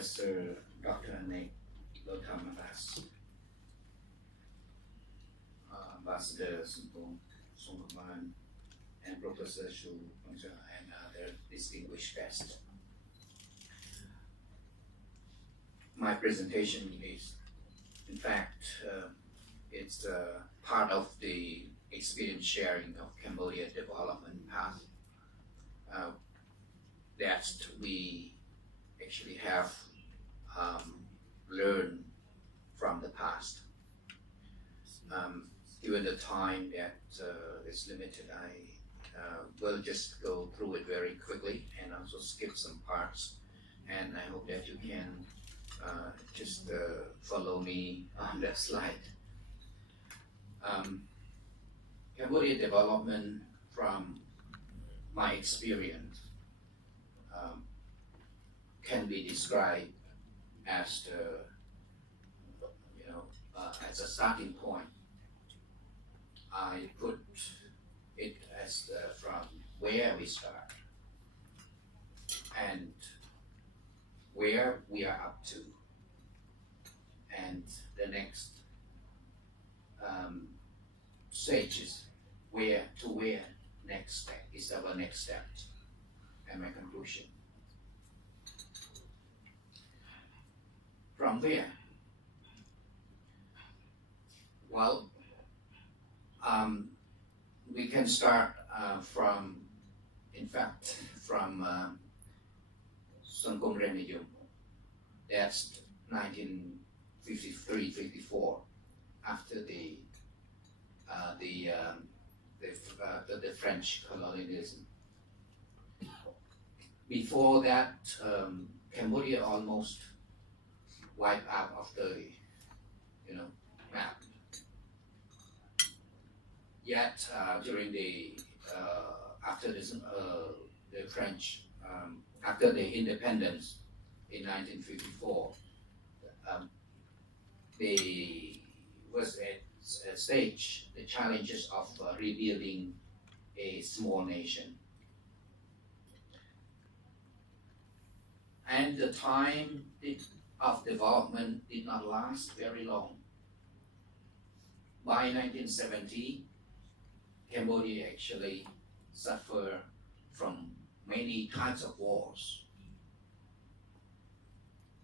Professor Dr.Neak Chandarith, Ambassador Sungkaman, and Professor Shu and other distinguished guests. My presentation is, in fact, it's part of the experience sharing of Cambodia development path that we actually have learned from the past. Given the time that is limited, I will just go through it very quickly and also skip some parts, and I hope that you can just follow me on that slide. Cambodia development, from my experience, can be described as as a starting point. I put it as from where we start and where we are up to, and the next stages, where next step is our next step, and my conclusion. From there, well, we can start from Sangkom Renayum. That's 1953-54, after the French colonialism. Before that, Cambodia almost wiped out of the map. Yet during the after the French after the independence in 1954, there was a stage, the challenges of rebuilding a small nation, and the time of development did not last very long. By 1970, Cambodia actually suffered from many types of wars.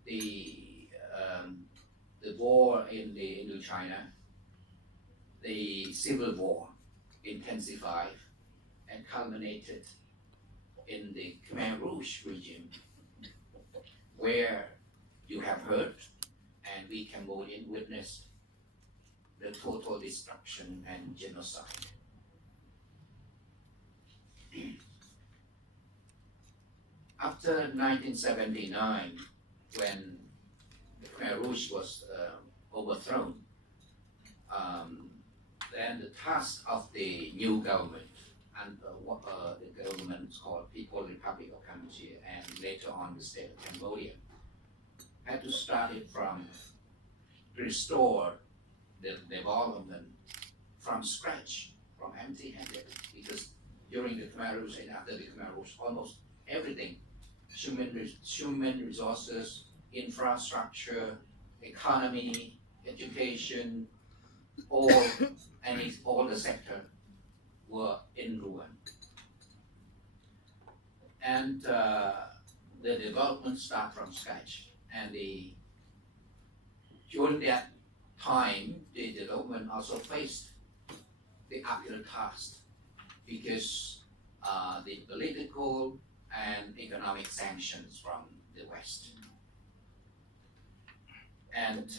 The war in the Indochina, the civil war intensified and culminated in the Khmer Rouge regime, where you have heard and we Cambodians witnessed the total destruction and genocide. After 1979, when the Khmer Rouge was overthrown, then the task of the new government, and what the government called People's Republic of Cambodia, and later on the state of Cambodia, had to start it from restore the development from scratch, from empty-handed, because during the Khmer Rouge and after the Khmer Rouge, almost everything, human resources, infrastructure, economy, education, all the sector were in ruin. And the development start from scratch. And during that time, the development also faced the uphill task, because the political and economic sanctions from the West. And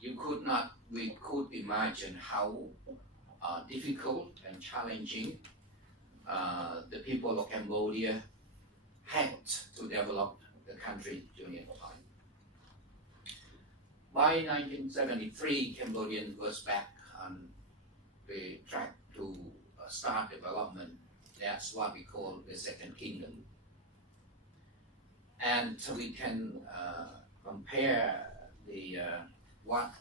we could imagine how difficult and challenging the people of Cambodia had to develop the country during that time. By 1973, Cambodia was back on the track to start development. That's what we call the Second Kingdom. And so we can compare what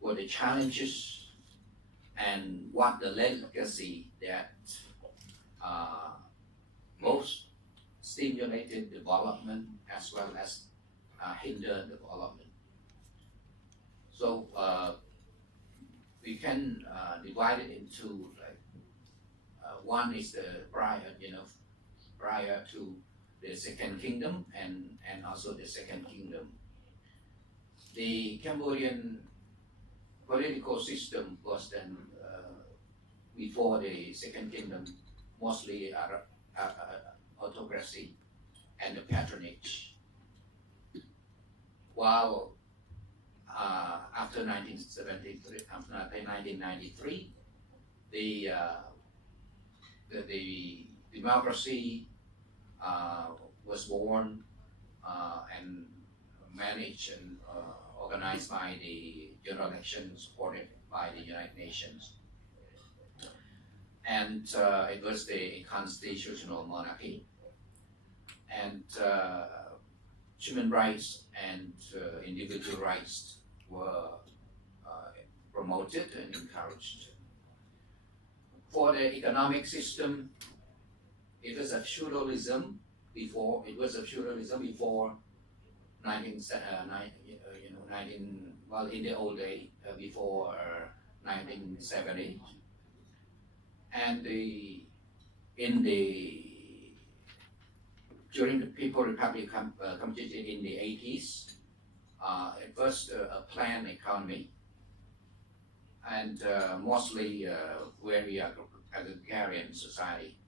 were the challenges and what the legacy that both stimulated development as well as hinder development. So we can divide it into like one is the prior to the Second Kingdom and also the Second Kingdom. The Cambodian political system was then before the Second Kingdom mostly autocracy and the patronage, while after 1993, the democracy was born and managed and organized by the general election supported by the United Nations. And it was the constitutional monarchy. And human rights and individual rights were promoted and encouraged. For the economic system, it was a feudalism before. It was a feudalism before 19 well, in the old day before 1970, and during the People Republic Cambodia in the 80s, it was a planned economy and mostly very agrarian society.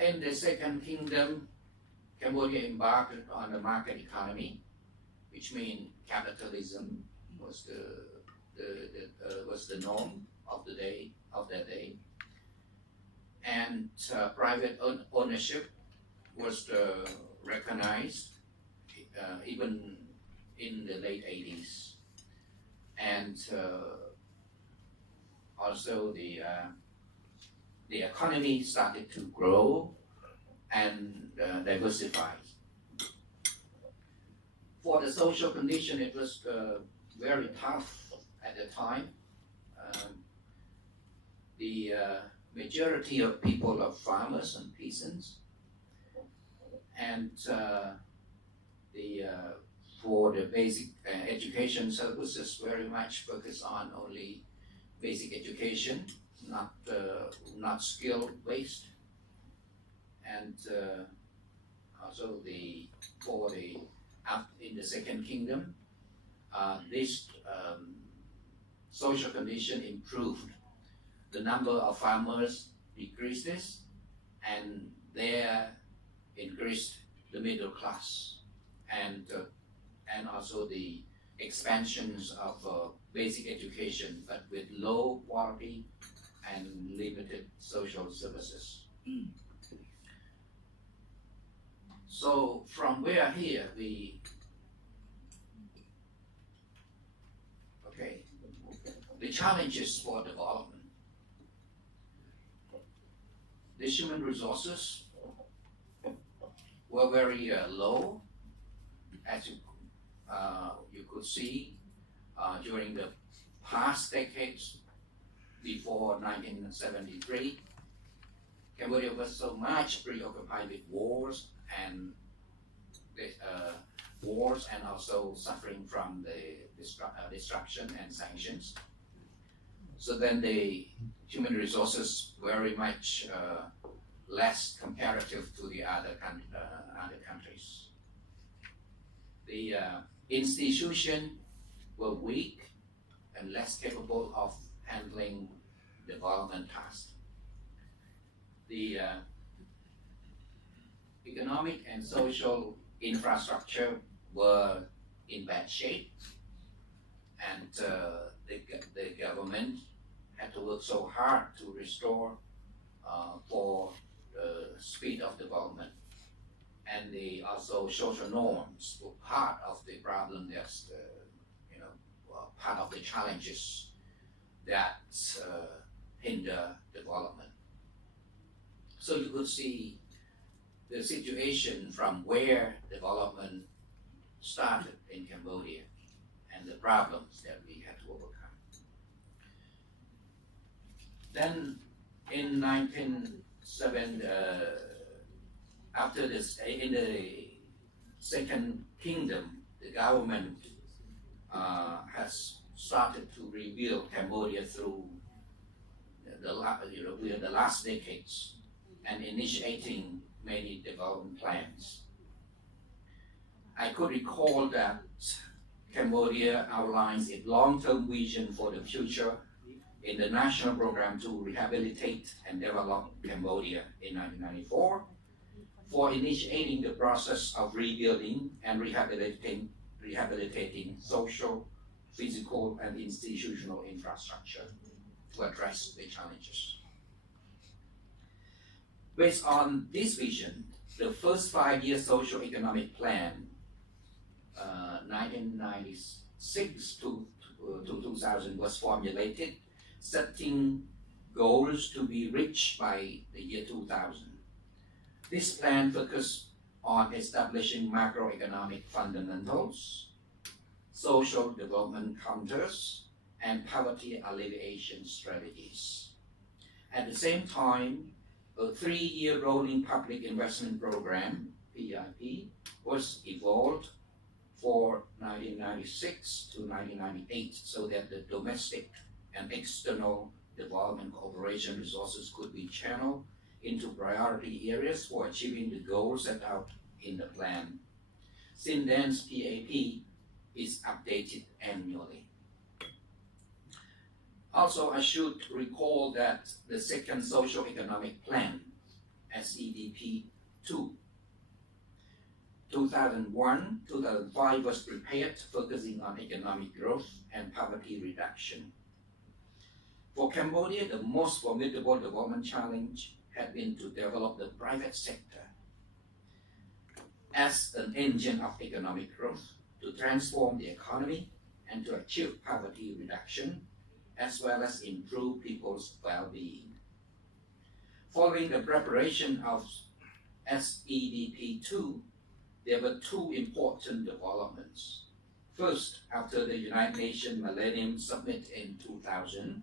In the Second Kingdom, Cambodia embarked on the market economy, which means capitalism was the norm of that day, and private ownership was recognized even in the late 80s, and also the economy started to grow and diversify. For the social condition, it was very tough at the time. The majority of people are farmers and peasants, and for the basic education services, very much focused on only basic education, not skill based, and also in the Second Kingdom, this social condition improved. The number of farmers decreases, and there increased the middle class, and also the expansions of basic education, but with low quality and limited social services. So from where here the challenges for development. The human resources were very low, as you could see during the past decades before 1973. Cambodia was so much preoccupied with wars and also suffering from the destruction and sanctions. So then the human resources very much less comparative to the other countries. The institutions were weak and less capable of handling development tasks. The economic and social infrastructure were in bad shape, and the government had to work so hard to restore for the speed of development. And also social norms were part of the problem. That's part of the challenges that hinder development. So you could see the situation from where development started in Cambodia and the problems that we had to overcome. Then in 1970, after this, in the Second Kingdom, the government has started to rebuild Cambodia through the last decades and initiating many development plans. I could recall that Cambodia outlines its long-term vision for the future in the national program to rehabilitate and develop Cambodia in 1994, for initiating the process of rebuilding and rehabilitating social, physical, and institutional infrastructure to address the challenges. Based on this vision, the first 5-year socio-economic plan, 1996 to 2000, was formulated, setting goals to be reached by the year 2000. This plan focused on establishing macroeconomic fundamentals, social development counters, and poverty alleviation strategies. At the same time, a 3-year rolling public investment program, PIP, was evolved for 1996 to 1998 so that the domestic and external development cooperation resources could be channeled into priority areas for achieving the goals set out in the plan. Since then, PAP is updated annually. Also, I should recall that the second socio-economic plan, SEDP 2, 2001-2005 was prepared, focusing on economic growth and poverty reduction. For Cambodia, the most formidable development challenge had been to develop the private sector as an engine of economic growth, to transform the economy and to achieve poverty reduction, as well as improve people's well-being. Following the preparation of SEDP2, there were 2 important developments. First, after the United Nations Millennium Summit in 2000,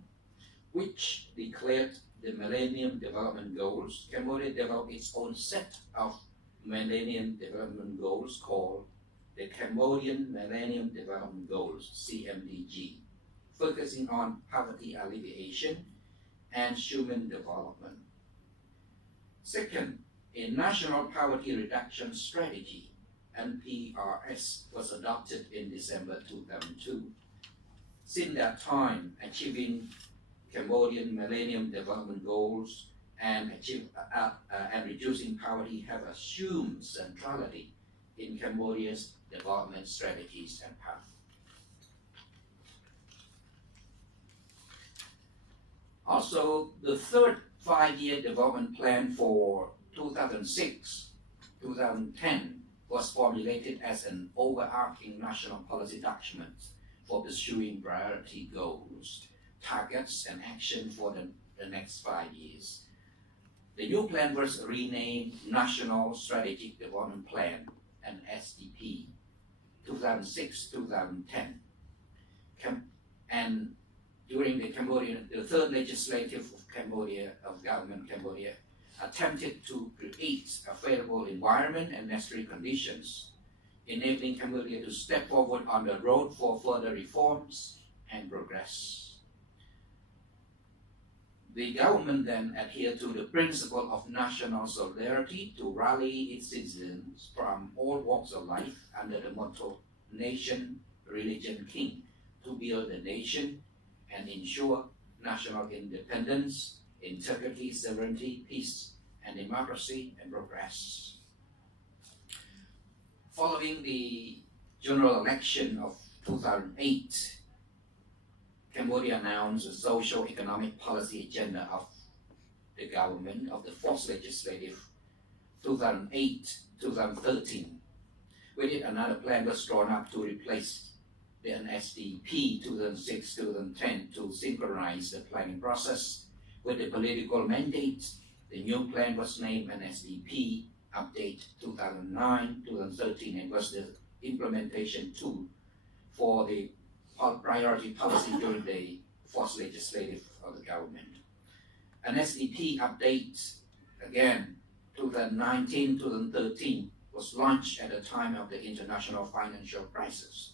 which declared the Millennium Development Goals, Cambodia developed its own set of Millennium Development Goals called the Cambodian Millennium Development Goals, CMDG, focusing on poverty alleviation and human development. Second, a National Poverty Reduction Strategy, NPRS, was adopted in December 2002. Since that time, achieving Cambodian Millennium Development Goals and reducing poverty have assumed centrality in Cambodia's development strategies and path. Also, the third 5-year development plan for 2006-2010 was formulated as an overarching national policy document for pursuing priority goals, targets, and action for the next 5 years. The new plan was renamed National Strategic Development Plan, and SDP, 2006-2010. And during the third legislative of government Cambodia attempted to create a favorable environment and necessary conditions, enabling Cambodia to step forward on the road for further reforms and progress. The government then adhered to the principle of national solidarity to rally its citizens from all walks of life under the motto, Nation, Religion, King, to build the nation and ensure national independence, integrity, sovereignty, peace, and democracy and progress. Following the general election of 2008, Cambodia announced a socio-economic policy agenda of the government of the fourth legislative 2008-2013. With it, another plan was drawn up to replace the NSDP 2006-2010 to synchronize the planning process with the political mandate. The new plan was named NSDP Update 2009-2013 and was the implementation tool for the priority policy during the fourth legislative of the government. An SDP update, again, 2019, 2013 was launched at the time of the international financial crisis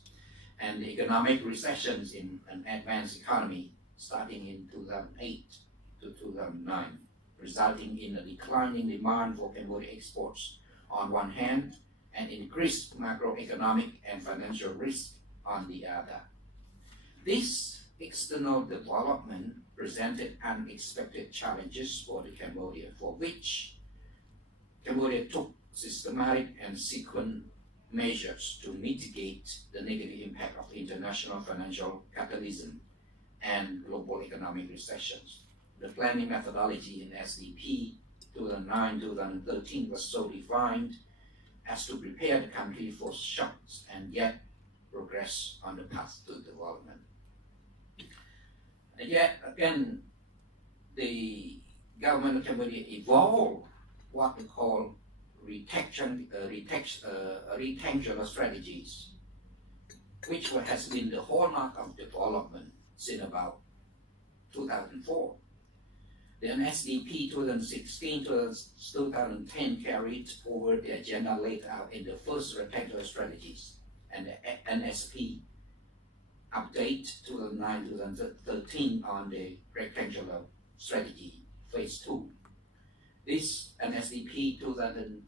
and the economic recessions in an advanced economy starting in 2008 to 2009, resulting in a declining demand for Cambodia exports on one hand and increased macroeconomic and financial risk on the other. This external development presented unexpected challenges for the Cambodia, for which Cambodia took systematic and sequent measures to mitigate the negative impact of international financial capitalism and global economic recessions. The planning methodology in SDP 2009-2013 was so defined as to prepare the country for shocks and yet progress on the path to development. And yet again, the government of Cambodia evolved what we call rectangular strategies, which has been the hallmark of development since about 2004. The SDP 2016-2010 carried over the agenda laid out in the first rectangular strategies, and the NSP update 2009-2013 on the rectangular strategy phase 2. This NSDP 2000,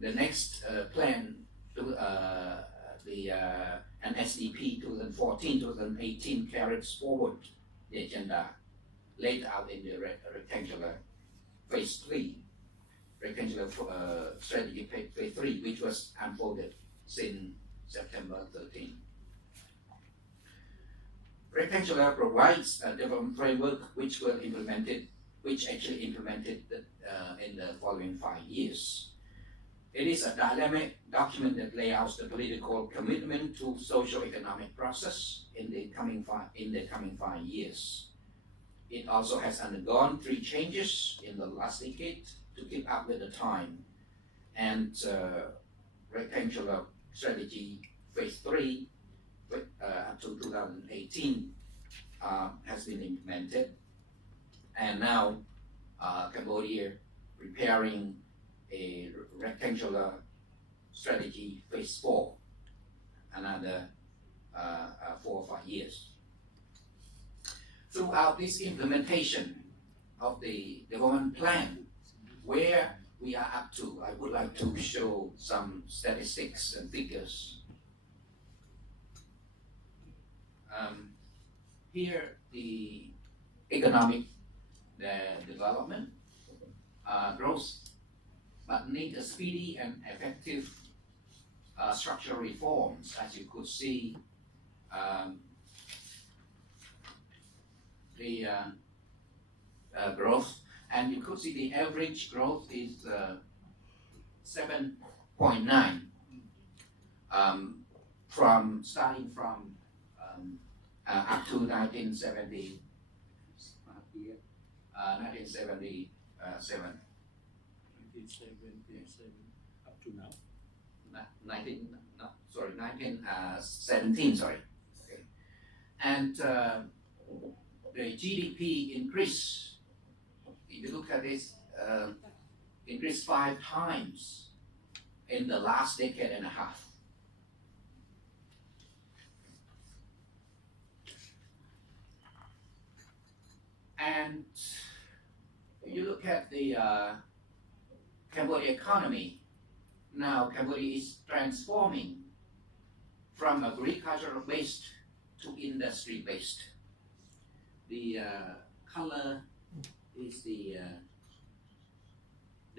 the next plan to the NSDP 2014-2018 carries forward the agenda laid out in the rectangular phase 3, rectangular strategy phase 3, which was unfolded since September 13. Rectangular provides a development framework which actually implemented in the following 5 years. It is a dynamic document that lays out the political commitment to socio-economic process in the coming 5 years. It also has undergone 3 changes in the last decade to keep up with the time, and rectangular strategy phase 3 up to 2018 has been implemented, and now Cambodia preparing a rectangular strategy phase 4, another 4 or 5 years. Throughout this implementation of the development plan, where we are up to, I would like to show some statistics and figures. Here, the economic development growth, but need a speedy and effective structural reforms, as you could see. The growth, and you could see the average growth is 7.9 from starting from up to 1970, 1977. 1977 up to now. 1917, sorry. Okay. And the GDP increase, if you look at this, increased 5 times in the last decade and a half. And you look at the Cambodia economy. Now Cambodia is transforming from agricultural based to industry based. The color is the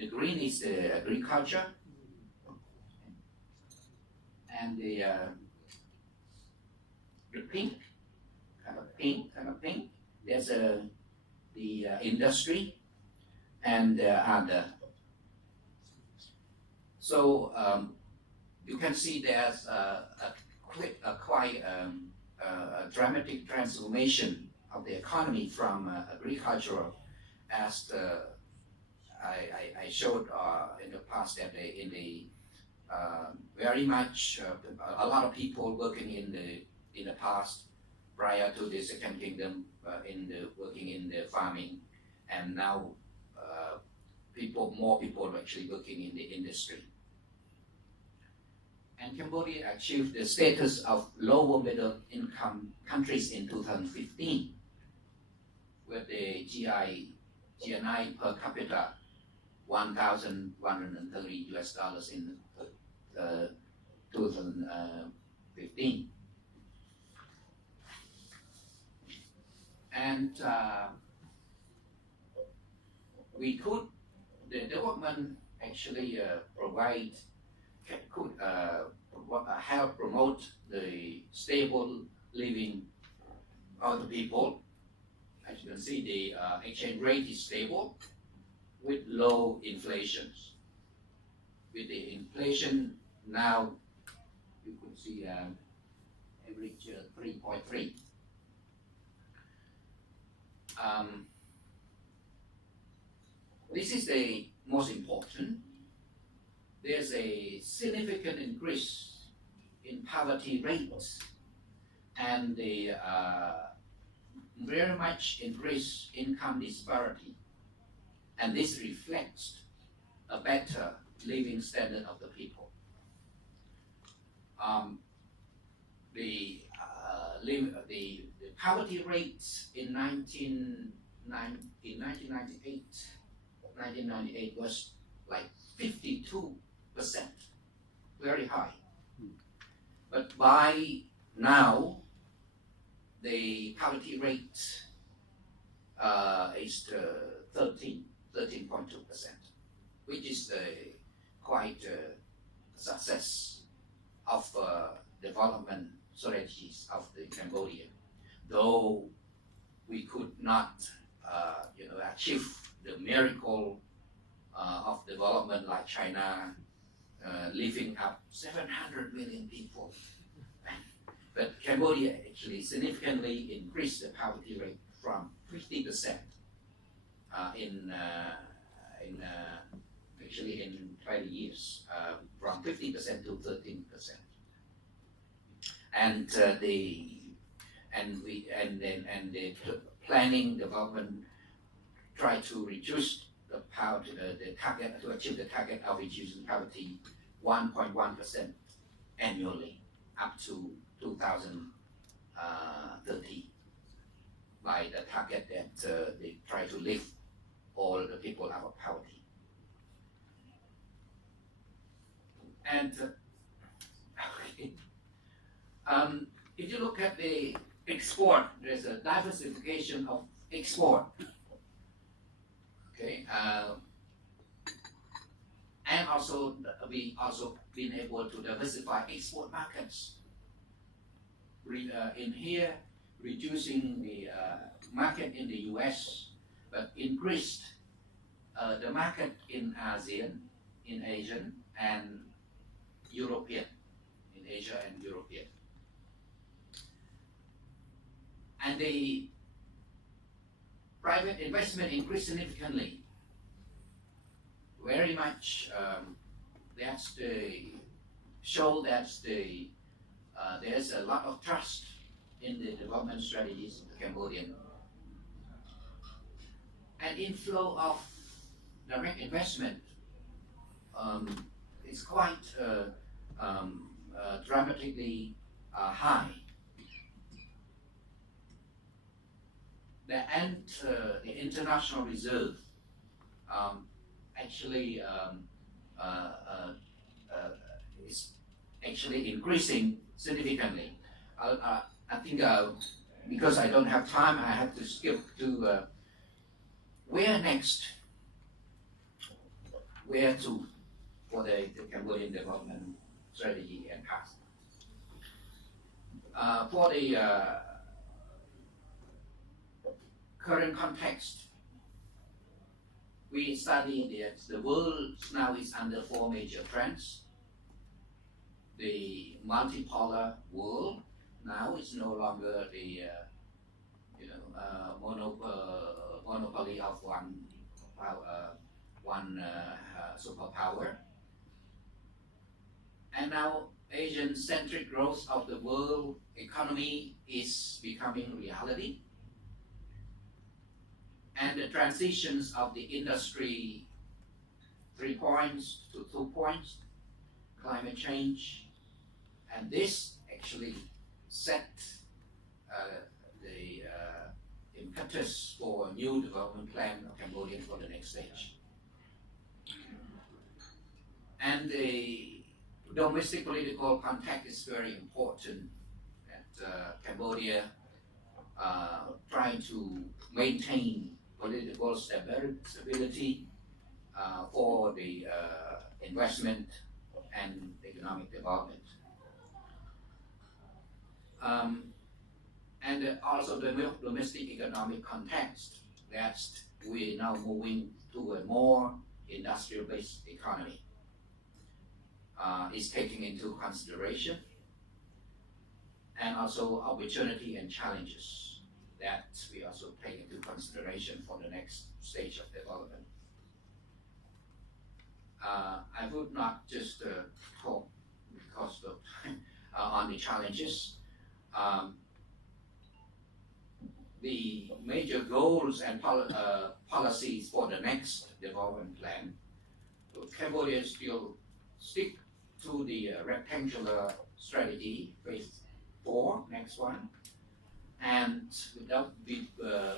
green is the agriculture, and the pink, kind of pink. There's the industry and other. So you can see there's quite a dramatic transformation of the economy from agricultural, as I showed in the past that in the very much a lot of people working in the past prior to the Second Kingdom working in the farming, and now more people actually working in the industry. And Cambodia achieved the status of lower middle income countries in 2015, with the GNI per capita $1,130 in 2015. And the development actually could help promote the stable living of the people. As you can see, the exchange rate is stable with low inflations. With the inflation now, you could see average 3.3. This is the most important. There's a significant increase in poverty rates and the very much increased income disparity, and this reflects a better living standard of the people. The poverty rates in 1998 was like 52%, very high. But by now, the poverty rate is 13.2%, which is quite success of development strategies of the Cambodia. Though we could not, achieve the miracle of development like China, living up 700 million people. But Cambodia actually significantly increased the poverty rate from 50% in 20 years, from 50% to 13%. And the planning development try to reduce the target to achieve the target of reducing poverty 1.1% annually up to 2030 by the target that they try to lift all the people out of poverty. And if you look at the export, there's a diversification of export. Okay, and also we also been able to diversify export markets. In here, reducing the market in the US, but increased the market in ASEAN, in Asian and European, in Asia and European. And the private investment increased significantly. Very much, that's the show that there's a lot of trust in the development strategies of the Cambodian. And inflow of direct investment is quite dramatically high. The international reserve actually is actually increasing significantly. I think because I don't have time, I have to skip to where next, where to for the Cambodian development strategy and path. For the current context, we study that the world now is under 4 major trends. The multipolar world now is no longer the monopoly of one superpower. And now Asian-centric growth of the world economy is becoming reality. And the transitions of the industry points to 2 points, climate change, and this actually set the impetus for a new development plan of Cambodia for the next stage. And the domestic political context is very important. That Cambodia trying to maintain political stability for the investment and economic development. And also the domestic economic context that we are now moving to a more industrial-based economy is taking into consideration, and also opportunity and challenges that we also take into consideration for the next stage of development. I would not just talk because of on the challenges. The major goals and policies for the next development plan. Cambodia still stick to the rectangular strategy, phase 4, next one, and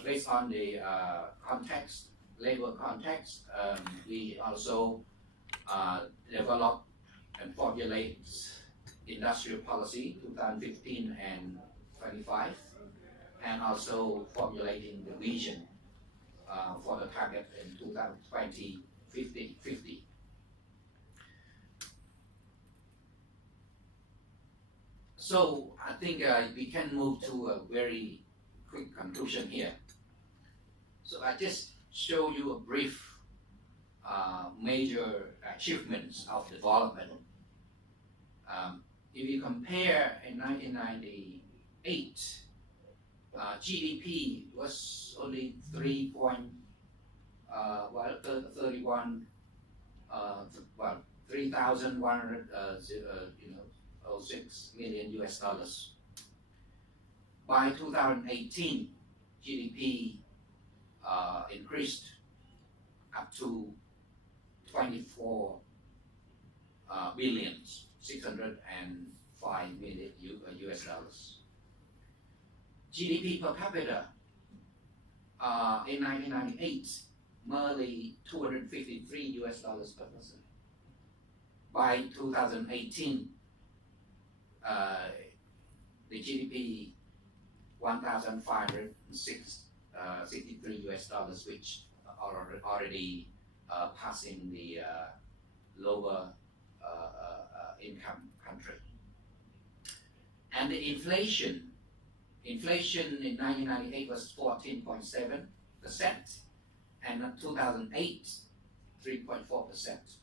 based on the context, labor context, we also develop and formulate industrial policy 2015 and 25, and also formulating the vision for the target in 2020 50. So I think we can move to a very quick conclusion here. So I just show you a brief major achievements of development. If you compare in 1998, GDP was only 3,106 million US dollars. By 2018, GDP increased up to 24 billions, 605 million US dollars. GDP per capita in 1998, merely 253 US dollars per person. By 2018, the GDP 1,563 US dollars, which are already passing the lower income country. And the inflation in 1998 was 14.7%, and in 2008, 3.4%.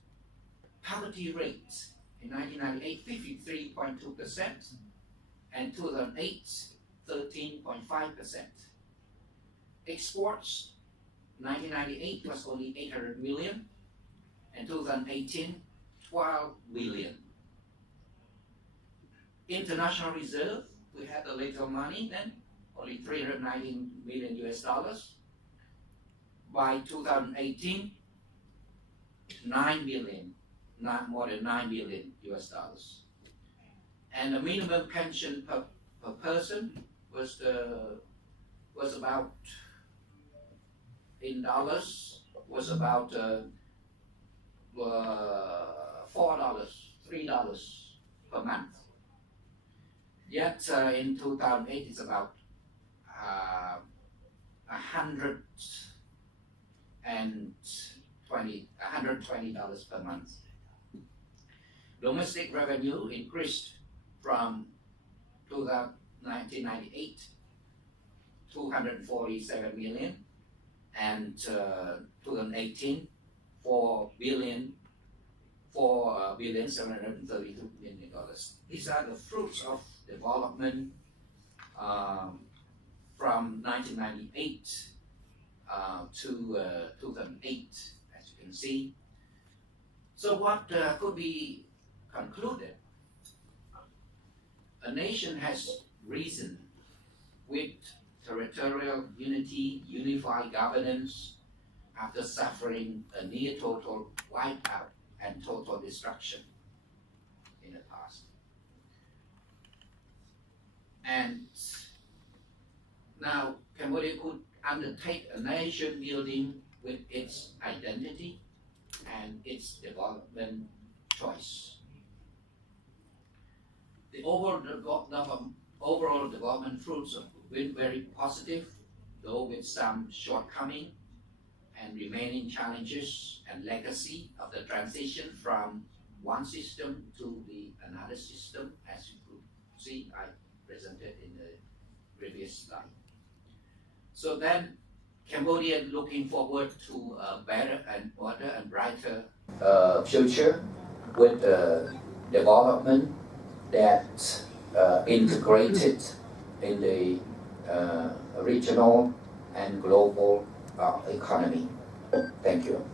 Poverty rate in 1998, 53.2%, and 2008, 13.5%. Exports, 1998 was only 800 million, and 2018, 12 billion. International reserve, we had a little money then, only 319 million US dollars. By 2018, 9 billion, more than 9 billion US dollars. And the minimum pension per person was about, in dollars, was about $4, $3 per month. Yet in 2008, it's about $120 per month. Domestic revenue increased from 1998, 247 million, and 2018, 4,732 million dollars. These are the fruits of development from 1998 to 2008, as you can see. So what could be concluded? A nation has risen with territorial unity, unified governance, after suffering a near total wipeout and total destruction in the past. And now Cambodia could undertake a nation building with its identity and its development choice. The overall development fruits have been very positive, though with some shortcomings and remaining challenges and legacy of the transition from one system to another system, as you could see I presented in the previous slide. So then Cambodia looking forward to a better and better and brighter future with development that integrated in the regional and global economy. Thank you.